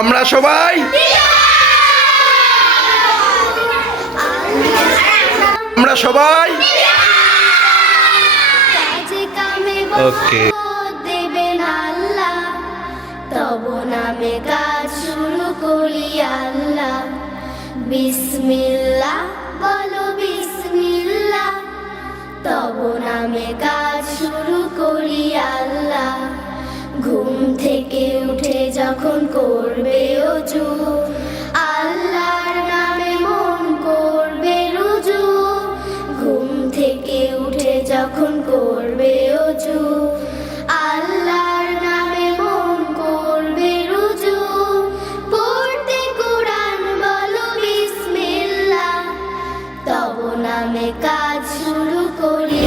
আমরা সবাই আমরা সবাই ওকে দেবেন আল্লাহ, তব নামে কাজ শুরু করি আল্লাহ। বিসমিল্লাহ বলো বিসমিল্লাহ, তব নামে কাজ শুরু করি আল্লাহ। ঘুম থেকে উঠে যখন করবে ওযু, আল্লাহর নামে মন করবে রুজু। ঘুম থেকে উঠে যখন করবে ওযু, আল্লাহর নামে মন করবে রুজু। পড়তে কোরআন বলো বিসমিল্লাহ, তব নামে কাজ শুরু করি।